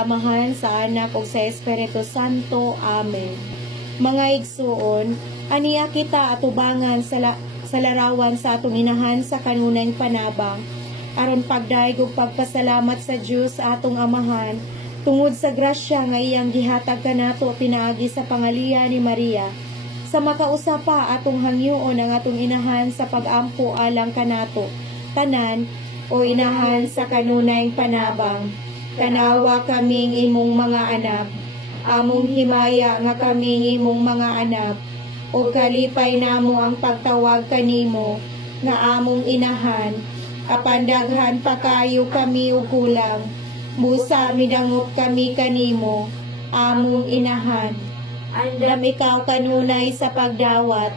sa Amahan, sa Anak, ug sa Espiritu Santo. Amen. Mga igsuon, aniya kita atubangan sa larawan sa atong inahan sa kanunay panabang, aron pagdaig ug pagpasalamat sa Dios sa atong Amahan, tungod sa grasya nga iyang gihatag kanato pinaagi sa pangalian ni Maria. Sa makausapa atong hangyoon ang atong inahan sa pag-ampo alang kanato tanan o inahan sa kanunay panabang. Kanawa kaming imong mga anak, among himaya nga kaming imong mga anak, o kalipay namo ang pagtawag kanimo nga among inahan. Apan daghan pa kayo kami ug kulang, busa midangot kami kanimo, among inahan. Andam ikaw kanunay sa pagdawat,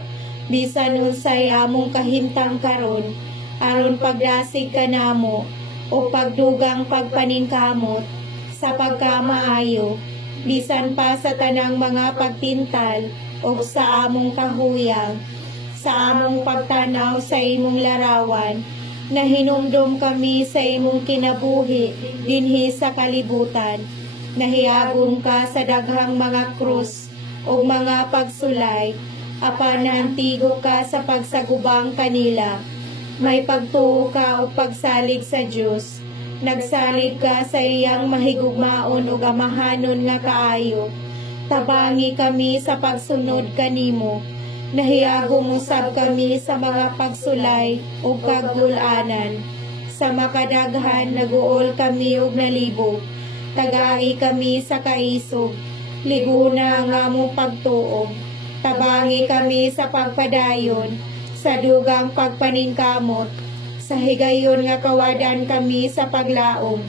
bisan unsay among kahimtang karon, aron pagdasig kanamo o pagdugang pagpaningkamot sa pagkamaayo, bisan pa sa tanang mga pagtintal o sa among kahuyang, sa among pagtanaw sa imong larawan, na hinumdum kami sa imong kinabuhi dinhi sa kalibutan. Nahiagom ka sa daghang mga krus o mga pagsulay, apan naantigo ka sa pagsagubang kanila. May pagtuo ka o pagsalig sa Dios. Nagsalig ka sa iyang mahigugmaon o amahanon nga kaayo. Tabangi kami sa pagsunod kanimo. Nahiagom usab kami sa mga pagsulay o kagulanan. Sa makadaghan naguol kami og nalibog. Tagai kami sa kaisog. Liguna ang among pagtuo. Tabangi kami sa pagpadayon, sa dugang pagpaningkamot, sa higayon nga kawadan kami sa paglaom,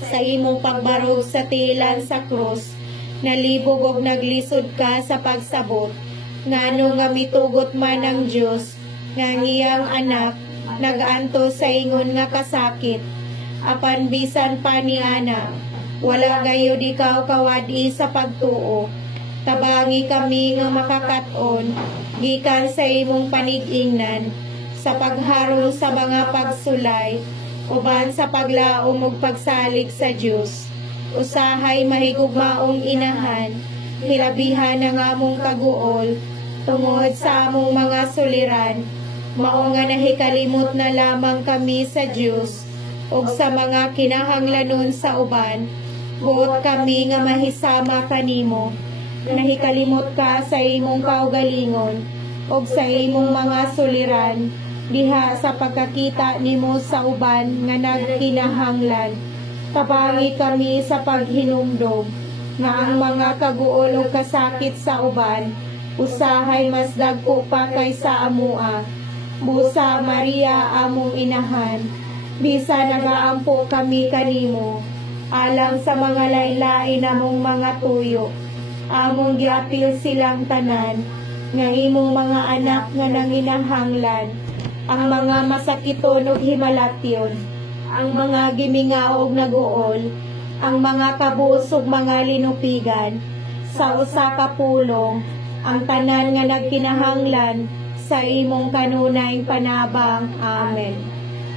sa imong pagbarog sa tilan sa krus, nalibog og naglisod ka sa pagsabot, ngano nga mitugot man ang Dios, nga ngiyang anak, nagaanto sa ingon nga kasakit, apan bisan pa ni ana, wala gayud ikaw kawadi sa pagtuo. Tabangi kami nga makakaton, gikan sa imong panig-ingnan, sa pagharong sa mga pagsulay, uban sa paglaom ug pagsalig sa Dios. Usahay mahigugmaong inahan, hilabihan ang among kaguol, tungod sa among mga suliran, mao nga nahikalimot na lamang kami sa Dios, ug sa mga kinahanglanon sa uban, buot kami nga mahisama kanimo. Nahikalimot ka sa imong kaugalingon, ug sa imong mga suliran, diha sa pagkakita nimo sa uban nga nagkinahanglan. Tabangi kami sa paghinumdom, nga ang mga kaguol ug kasakit sa uban, usahay mas dagko pa kaysa amua. Busa Maria among inahan, bisa nagaampo kami kanimo, alang sa mga laylay namong mga tuyo. Among giapil silang tanan, nga imong mga anak nga nanginahanglan, ang mga masakiton ug himalatyon, ang mga gimingaw ug naguol, ang mga kabus ug mga linupigan, sa usa ka pulong, ang tanan nga nagkinahanglan, sa imong kanunay panabang. Amen.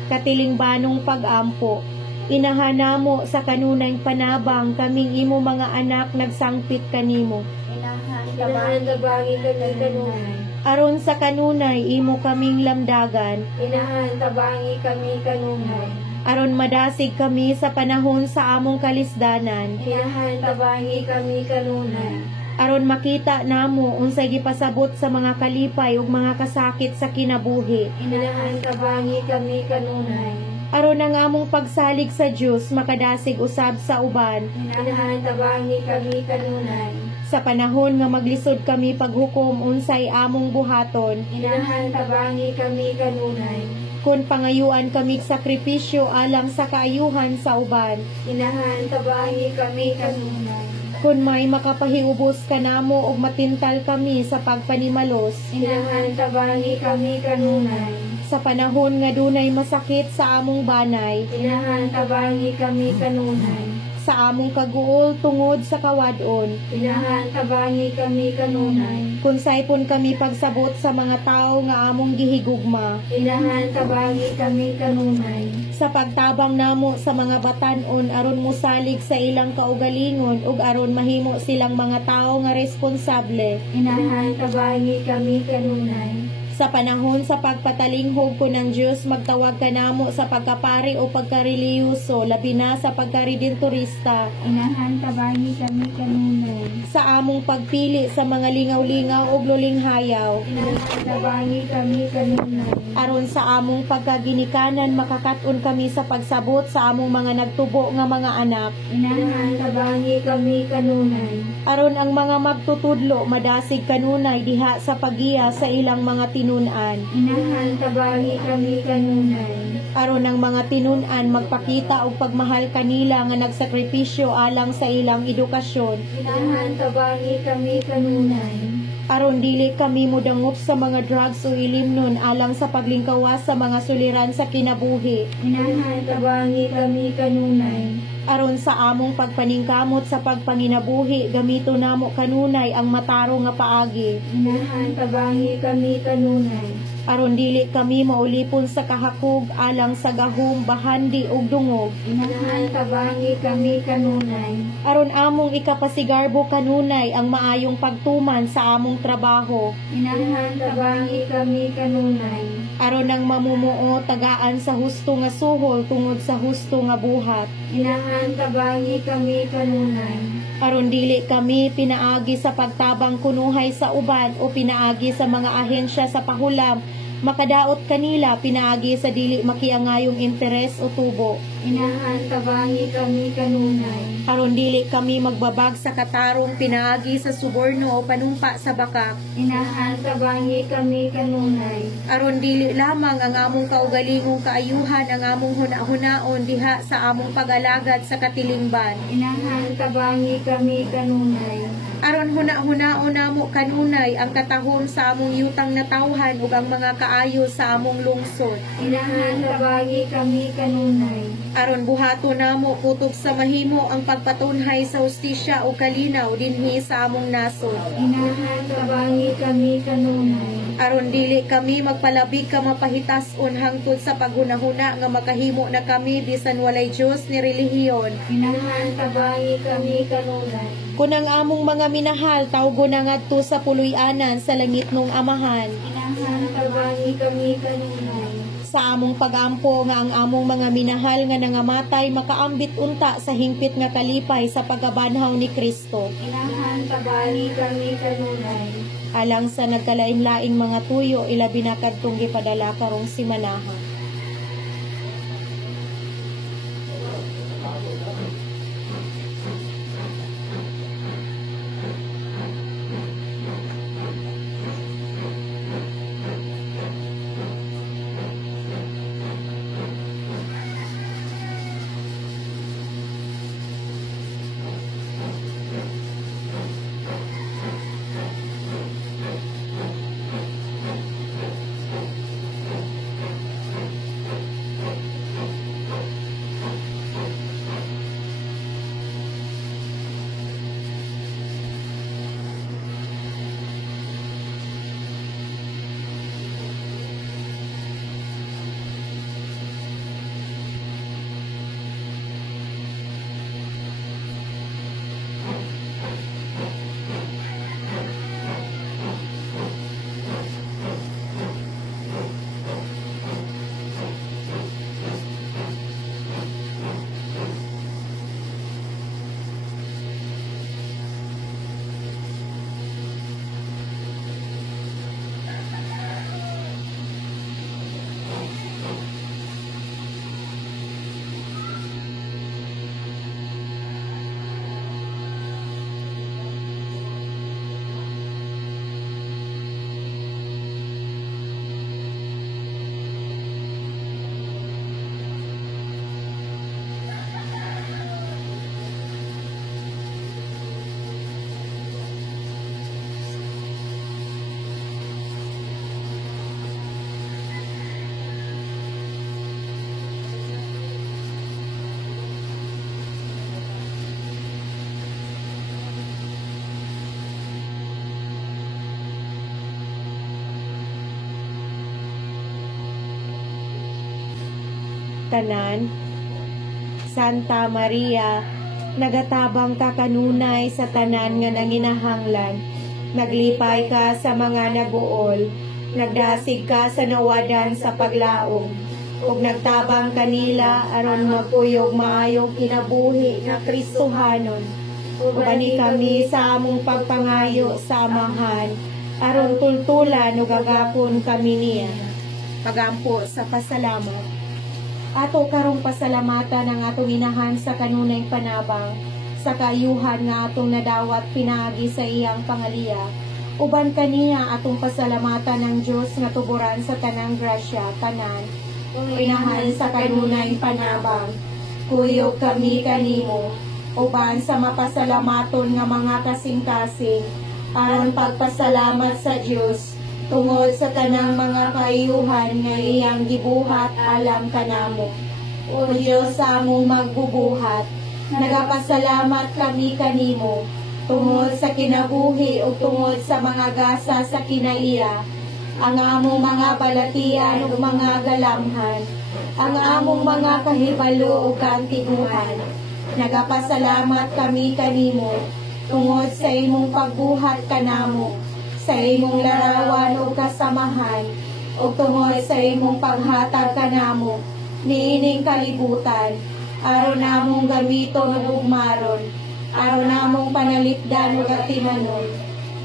Katilingbanong pag-ampo, inahanamo sa kanunay panabang kaming imo mga anak nagsangpit kanimo. Inahan tabangi kami kanunay. Aron sa kanunay imo kaming lamdagan. Inahan tabangi kami kanunay. Aron madasig kami sa panahon sa among kalisdanan. Inahan tabangi kami kanunay. Aron makita namo unsay gipasabot sa mga kalipay ug mga kasakit sa kinabuhi. Inahan tabangi kami kanunay. Aron ang among pagsalig sa Dios makadasig usab sa uban. Inahan tabangi kami kanunay. Sa panahon nga maglisod kami paghukom unsay among buhaton. Inahan tabangi kami kanunay. Kung pangayuan kami sakripisyo alang sa kaayuhan sa uban. Inahan tabangi kami kanunay. Kung may makapahiubos kanamo ug matintal kami sa pagpanimalos. Inahan tabangi kami kanunay. Sa panahon nga dunay masakit sa among banay. Inahan tabangi kami kanunay. sa among kaguol tungod sa kawadon. Inahan tabangi kami kanunay. Kung saipon kami pagsabot sa mga tao nga among gihigugma. Inahan tabangi kami kanunay. Sa pagtabang namo sa mga batan-on aron mosalig sa ilang kaugalingon ug aron mahimo silang mga tao nga responsable. Inahan tabangi kami kanunay. Sa panahon sa pagpatalinghog ko ng Diyos, magtawag ka namo sa pagkapari o pagkareliyoso, labi na sa pagkaridenturista. Inahan tabangi kami kanunay. Sa among pagpili sa mga lingaw-lingaw o lulinghayaw. Inahan tabangi kami kanunay. Aron sa among pagkaginikanan, makakaton kami sa pagsabot sa among mga nagtubo nga mga anak. Inahan tabangi kami kanunay. Aron ang mga magtutudlo, madasig kanunay diha sa pagiya sa ilang mga tinunan. Inahan tabangi kami kanunay. Aron ang mga tinunan magpakita og pagmahal kanila nga nagsakripisyo alang sa ilang edukasyon. Inahan tabangi kami kanunay. Aron dili kami mudangop sa mga drugs o ilimnon alang sa paglingkawas sa mga suliran sa kinabuhi. Inahan tabangi kami kanunay. Aron sa among pagpaningkamot sa pagpanginabuhi, gamito namo kanunay ang matarong nga paagi. Inahan tabangi kami kanunay. Aron dili kami maulipon sa kahakog alang sa gahom, bahandi ug dungog. Inahan tabangi kami kanunay. Aron among ikapasigarbo kanunay ang maayong pagtuman sa among trabaho. Inahan tabangi kami kanunay. Aron ang mamumuo tagaan sa husto nga suhol tungod sa husto nga buhat. Inahan tabangi kami kanunay. Aron dili kami pinaagi sa pagtabang kunuhay sa uban o pinaagi sa mga ahensya sa pahulam, makadaot kanila pinaagi sa dili makiangayong interes o tubo. Inahan tabangi kami kanunay. Aron dili kami magbabag sa katarong pinaagi sa suborno o panumpa sa bakak. Inahan tabangi kami kanunay. Aron dili lamang ang among kaugalingong kaayuhan ang among huna-hunaon diha sa among pag-alagad sa katilingban. Inahan tabangi kami kanunay. Aron huna-hunaon namo kanunay ang katahom sa among yutang na tawhan ug ang mga kaayo sa among lungsod. Inahan tabangi kami kanunay. Aron buhaton namo kutob sa mahimo ang pagpatunhay sa hustisya o kalinaw dinhi sa among nasod. Inahan tabangi kami kanunay. Aron dili kami magpalabig ka mapahitason hangtod sa paghunahuna nga makahimo na kami bisan walay Dios ni relihiyon. Inahan tabangi kami kanunay. Kung ang among mga minahal tawgo na ngadto sa puloy-anan sa langit nung Amahan. Inahan tabangi kami kanunay. Sa among pagampo nga ang among mga minahal nga nangamatay makaambit unta sa hingpit nga kalipay sa pagabanhaw ni Kristo. Inahan tabangi kami kanunay. Alang sa nagkalain-laing mga tuyo ilabi na kadtong gipadala karong simanaha. tanan. Santa Maria, nagatabang ka kanunay sa tanan nga nanginahanglan. Naglipay ka sa mga nabuol, nagdasig ka sa nawadan sa paglaom. Ug nagtabang kanila aron magkuyog maayong kinabuhi nga Kristohanon. Ug ani kami sa among pagpangayo sa amahan, aron tultulan ug agapon kami niya. Pagampo sa pasalamat. Ato karong pasalamatan ang atong inahan sa kanunay panabang, sa kaayuhan nga atong nadawat pinaagi sa iyang pangaliya. Uban kaniya atong pasalamatan ng Dios nga tuburan sa tanang grasya tanan. Inahan sa kanunay panabang, kuyog kami kanimo, uban sa mapasalamaton nga mga kasing-kasing, aron pagpasalamat sa Dios tungod sa tanang mga kaayuhan nga iyang gibuhat alam kanamo. O Dios sa among magbubuhat, nagapasalamat kami kanimo tungod sa kinabuhi o tungod sa mga gasa sa kinaiya, ang among mga balatian o mga galamhan, ang among mga kahibalo o kantiguhan. Nagapasalamat kami kanimo tungod sa imong pagbuhat kanamo, sa imong larawan o kasamahan, o tungod sa imong paghatag kanamo niining kalibutan, aron namong gamiton ug maron, aron namong panalipdan ug atimanon.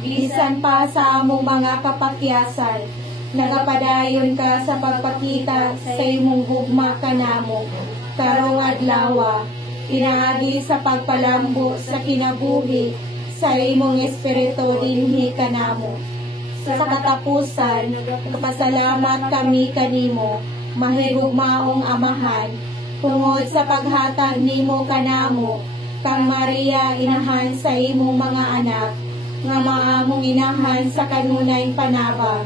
Bisan pa sa among mga kapakyasan, nagapadayon ka sa pagpakita sa imong gugma kanamo, karong adlaw, inaagi sa pagpalambo sa kinabuhi sa imong espiritu dinhi kanamo. Sa katapusan, nagapasalamat kami kanimo, mahigugmaong amahan, tungod sa paghatag nimo kanamo, kang Maria inahan sa imong mga anak, nga maamong inahan sa kanunay panabang.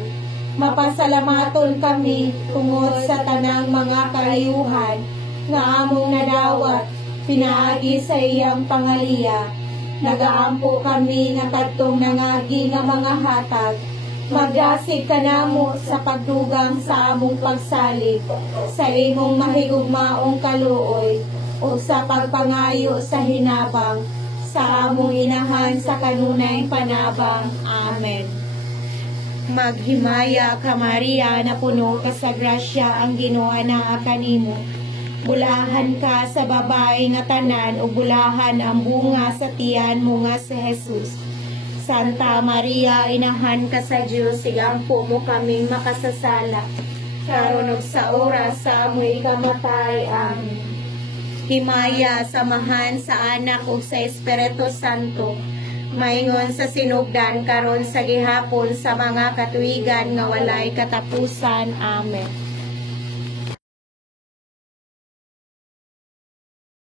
Mapasalamaton kami tungod sa tanang mga kaayuhan, nga among nadawat, pinaagi sa iyang pangaliya. Nagaampo kami nga kadtong nangagi nga mga hatag, magdasig kanamo sa pagdugang sa among pagsalig, sa imong mahigugmaong kaluoy, o sa pagpangayo sa hinabang, sa among inahan sa kanunay panabang. Amen. Maghimaya ka Maria, na puno ka sa grasya, ang Ginoo naa kanimo. Bulahan ka sa babae nga tanan, o bulahan ang bunga sa tiyan mo nga si Jesus. Santa Maria, inahan ka sa Dios, igampo mo kaming makasasala, karon ug sa oras sa amoy kamatay. Amen. Himaya, samahan sa Anak ug sa Espiritu Santo, maingon sa sinugdan karon sa gihapon sa mga katuigan nga walay katapusan. Amen.